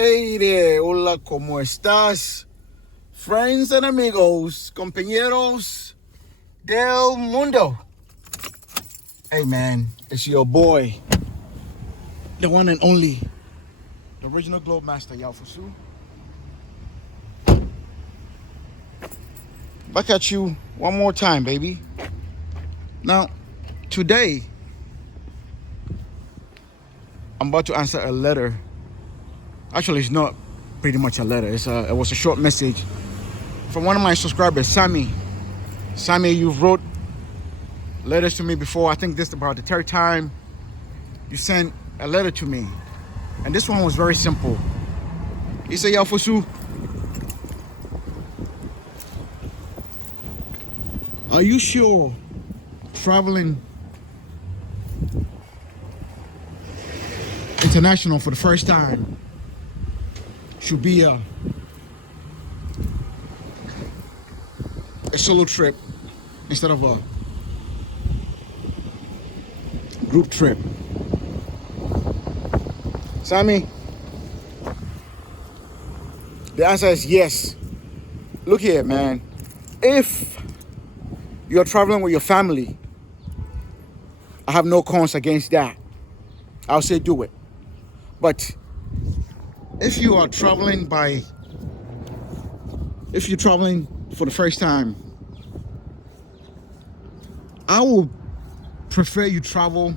Hey there, hola, ¿cómo estás? Friends and amigos, compañeros del mundo. Hey man, it's your boy, the one and only, the original Globe Master, Yafusu. Back at you one more time, baby. Now, today, I'm about to answer a letter. Actually, it's not pretty much a letter. It was a short message from one of my subscribers, Sammy. Sammy, you've wrote letters to me before. I think this is about the third time you sent a letter to me. And this one was very simple. He said, Yafusu, are you sure traveling international for the first time should be a solo trip instead of a group trip? Sammy, the answer is yes. Look here, man. If you're traveling with your family, I have no cons against that. I'll say do it. But if you're traveling for the first time, I will prefer you travel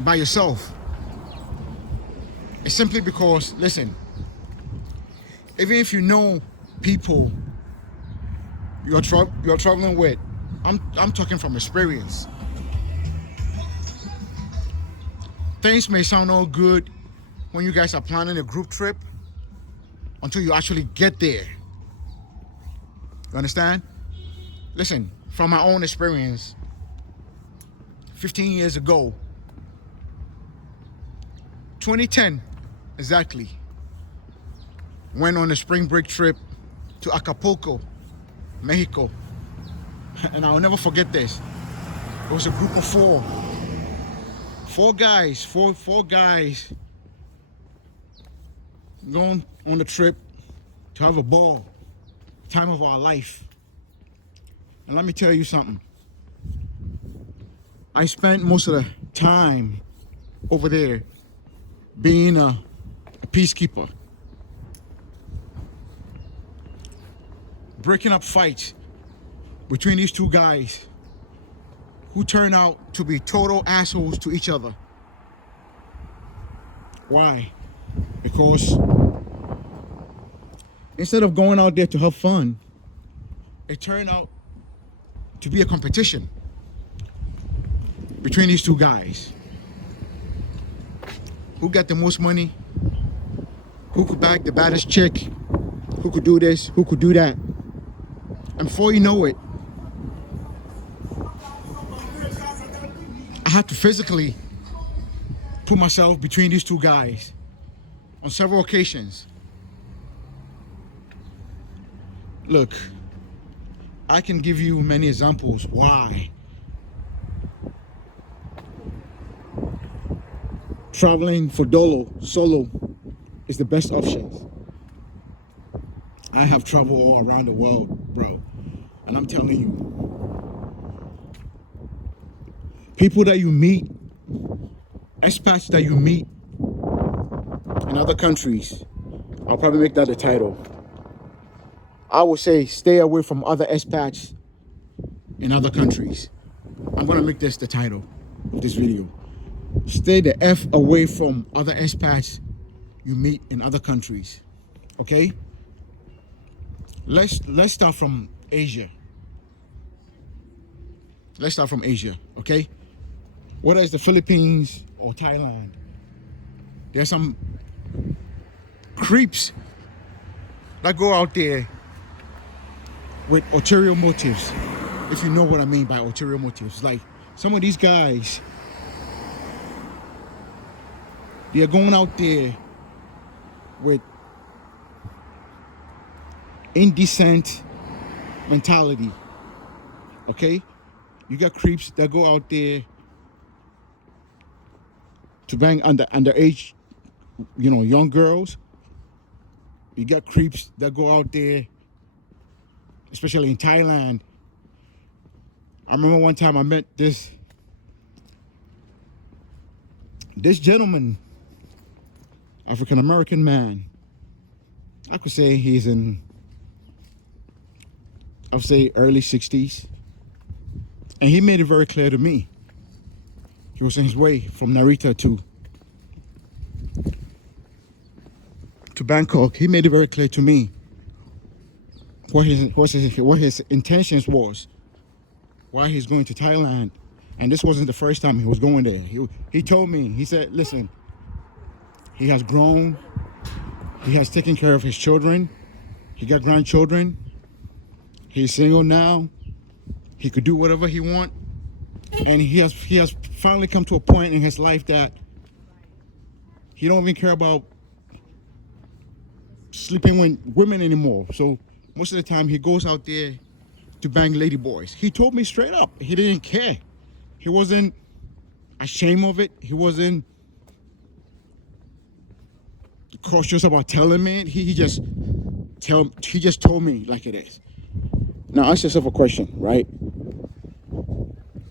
by yourself. It's simply because, listen, even if you know people you're traveling with, I'm talking from experience. Things may sound all good when you guys are planning a group trip until you actually get there. You understand? Listen, from my own experience, 15 years ago, 2010 exactly, went on a spring break trip to Acapulco, Mexico. And I'll never forget this. It was a group of four guys going on the trip to have a ball, time of our life. And let me tell you something. I spent most of the time over there being a peacekeeper, breaking up fights between these two guys who turned out to be total assholes to each other. Why? Because instead of going out there to have fun, it turned out to be a competition between these two guys. Who got the most money? Who could bag the baddest chick? Who could do this? Who could do that? And before you know it, I had to physically put myself between these two guys on several occasions. Look, I can give you many examples why traveling for solo is the best option. I have traveled all around the world, bro, and I'm telling you, people that you meet, expats that you meet in other countries, I'll probably make that the title. I would say stay away from other expats in other countries. I'm gonna make this the title of this video. Stay the F away from other expats you meet in other countries. Okay? Let's start from Asia. Let's start from Asia, okay? Whether it's the Philippines or Thailand, there's some creeps that go out there with ulterior motives, if you know what I mean by ulterior motives. Like some of these guys, they're going out there with indecent mentality, okay? You got creeps that go out there to bang underage, young girls. You got creeps that go out there, especially in Thailand. I remember one time I met this gentleman, African American man. I could say he's in, I would say, early 60s. And he made it very clear to me. He was on his way from Narita to Bangkok. He made it very clear to me what his intentions was, why he's going to Thailand. And this wasn't the first time he was going there. He told me, he said, listen, he has grown, he has taken care of his children, he got grandchildren, he's single now, he could do whatever he want, and he has finally come to a point in his life that he don't even care about sleeping with women anymore. So most of the time he goes out there to bang lady boys. He told me straight up, he didn't care. He wasn't ashamed of it. He wasn't cautious about telling me it. He just told me like it is. Now ask yourself a question, right?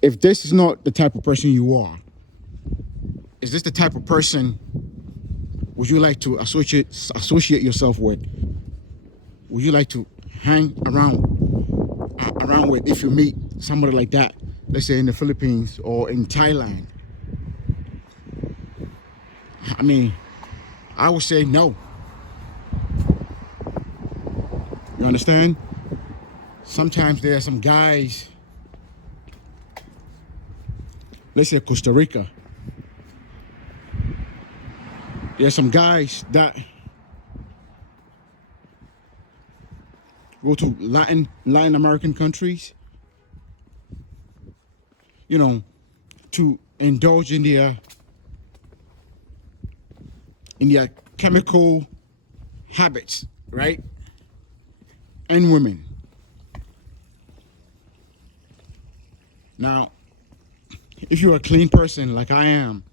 If this is not the type of person you are, is this the type of person would you like to associate yourself with? Would you like to hang around with if you meet somebody like that, let's say in the Philippines or in Thailand? I mean, I would say no. You understand? Sometimes there are some guys, let's say Costa Rica. There are some guys that go to Latin American countries, to indulge in their chemical habits, right? And women. Now, if you're a clean person like I am,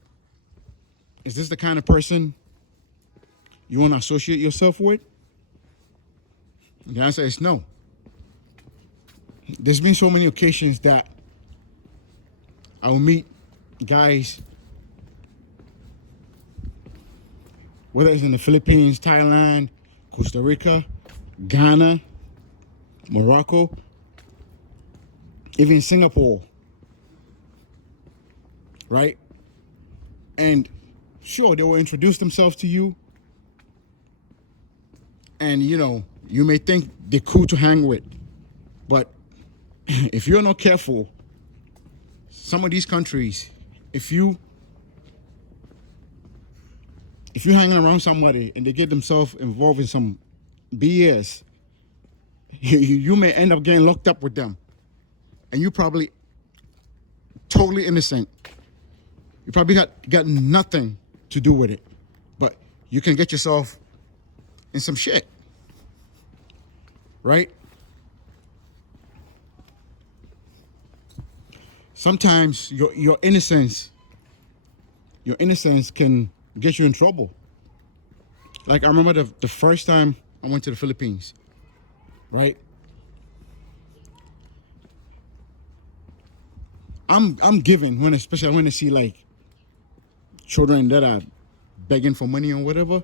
is this the kind of person you want to associate yourself with? The answer is no. There's been so many occasions that I will meet guys, whether it's in the Philippines, Thailand, Costa Rica, Ghana, Morocco, even Singapore, right? And sure, they will introduce themselves to you, and you may think they're cool to hang with, but if you're not careful, some of these countries, if you hanging around somebody and they get themselves involved in some BS, you may end up getting locked up with them, and you probably totally innocent. You probably got nothing to do with it, but you can get yourself in some shit, right? Sometimes your innocence can get you in trouble. Like I remember the first time I went to the Philippines, right? I'm giving especially when I see like children that are begging for money or whatever.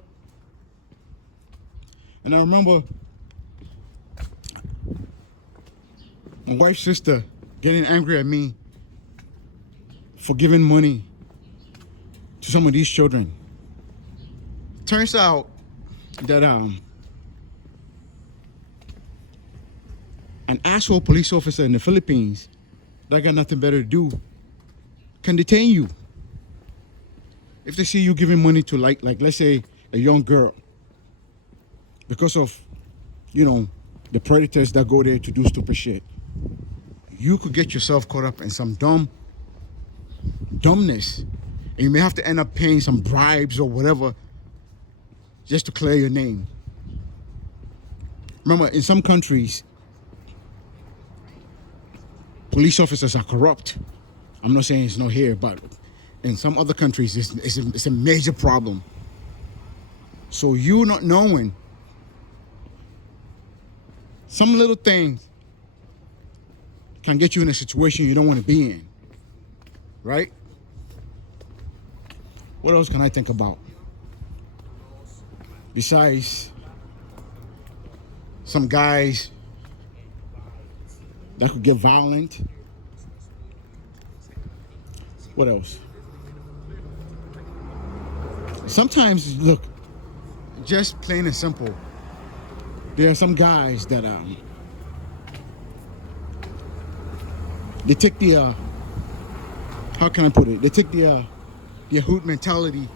And I remember my wife's sister getting angry at me for giving money to some of these children. Turns out that an asshole police officer in the Philippines that got nothing better to do can detain you if they see you giving money to like let's say a young girl, because of the predators that go there to do stupid shit. You could get yourself caught up in some dumbness, and you may have to end up paying some bribes or whatever just to clear your name. Remember, in some countries, police officers are corrupt. I'm not saying it's not here, but in some other countries, it's a major problem. So you not knowing some little things can get you in a situation you don't want to be in, right? What else can I think about? Besides some guys that could get violent. What else? Sometimes, look, just plain and simple, there are some guys that they take the how can I put it? They take the hood mentality.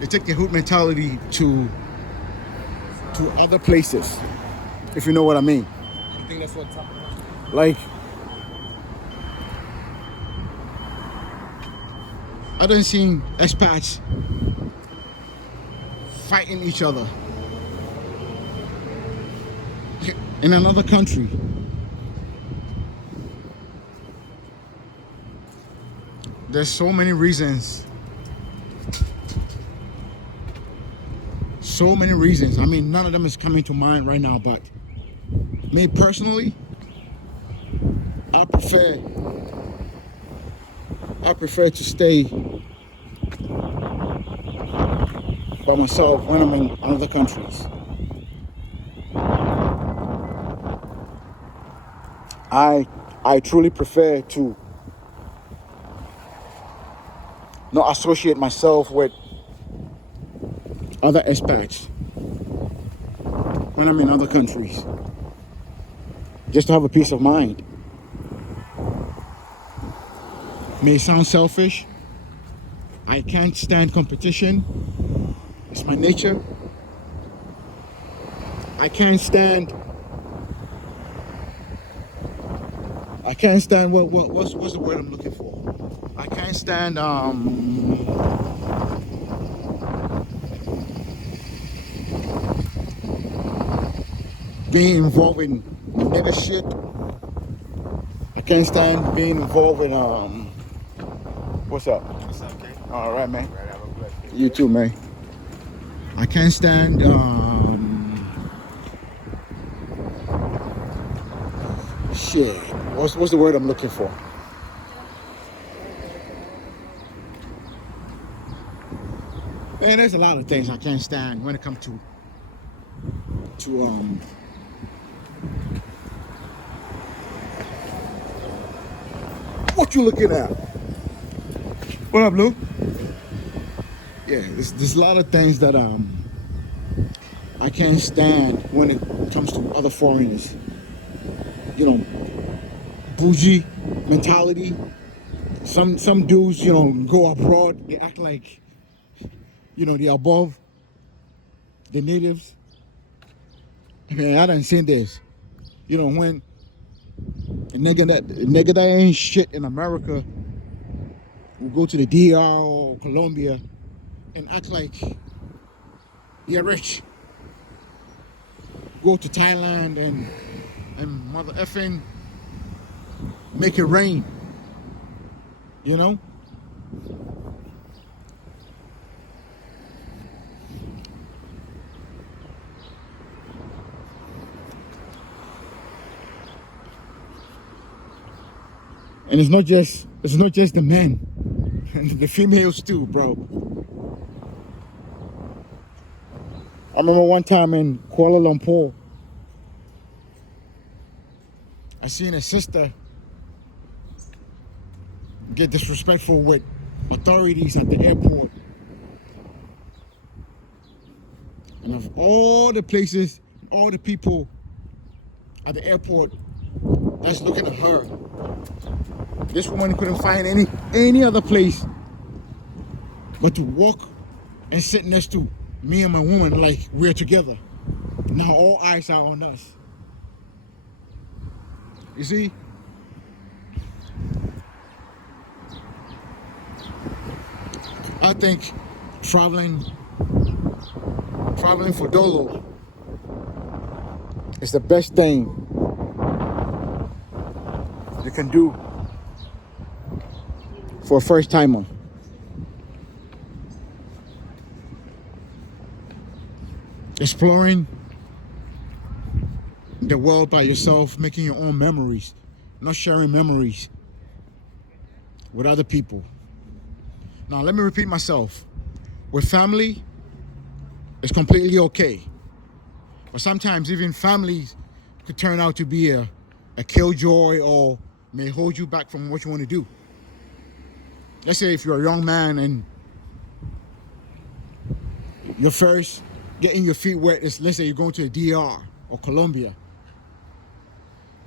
They take the hood mentality to other places, if you know what I mean. You think that's what's happening? Like, I done seen expats fighting each other in another country. There's so many reasons. So many reasons. I mean, none of them is coming to mind right now, but me personally, I prefer to stay by myself when I'm in other countries. I truly prefer to not associate myself with other expats when I'm in other countries, just to have a peace of mind. May sound selfish. I can't stand competition. It's my nature. I can't stand what's the word I'm looking for? I can't stand being involved in nigga shit. I can't stand being involved in what's up? What's up, Kate? All right, man. Right, have a blessed day. You too, man. I can't stand shit. What's the word I'm looking for? Man, there's a lot of things I can't stand when it comes to what you looking at? What up, Lou? Yeah, there's a lot of things that I can't stand when it comes to other foreigners. You know, bougie mentality. Some dudes, you know, go abroad, they act like, you know, they're above the natives. I mean, I done seen this. You know, when a nigga that ain't shit in America will go to the DR or Colombia and act like they're rich. Go to Thailand and mother effing make it rain. You know? And it's not just the men, the females too, bro. I remember one time in Kuala Lumpur, I seen a sister get disrespectful with authorities at the airport. And of all the places, all the people at the airport that's looking at her, this woman couldn't find any other place but to walk and sit next to me and my woman like we're together. Now all eyes are on us. You see? I think traveling for dolo is the best thing you can do for a first timer. Exploring the world by yourself, making your own memories, not sharing memories with other people. Now, let me repeat myself. With family, it's completely okay. But sometimes even families could turn out to be a killjoy or may hold you back from what you want to do. Let's say if you're a young man and you're first getting your feet wet, let's say you're going to the DR or Colombia.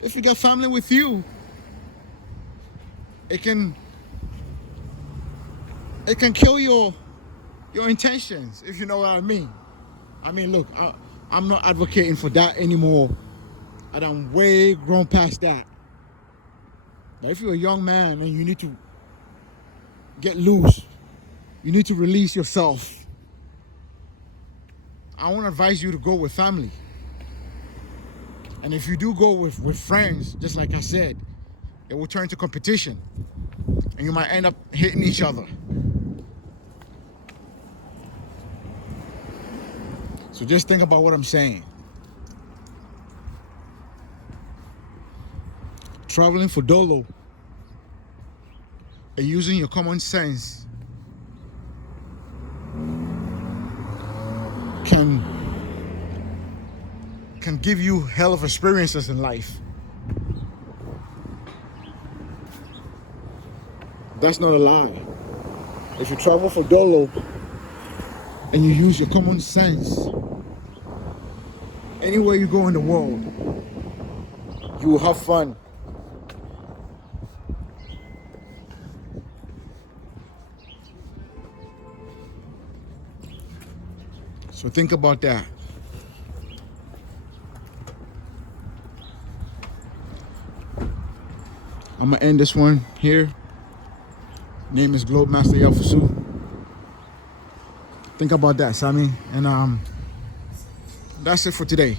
If you got family with you, it can kill your intentions, if you know what I mean. I mean, look, I'm not advocating for that anymore, and I'm way grown past that. But if you're a young man and you need to get loose, you need to release yourself, I want to advise you to go with family. And if you do go with friends, just like I said, it will turn to competition and you might end up hitting each other. So just think about what I'm saying. Traveling for dolo and using your common sense can give you hell of experiences in life. That's not a lie. If you travel for dolo and you use your common sense, anywhere you go in the world, you will have fun. So think about that. I'm gonna end this one here. Name is Globe Master Yafusu. Think about that, Sammy. And that's it for today.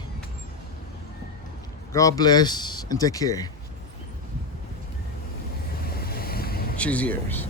God bless and take care. Cheers.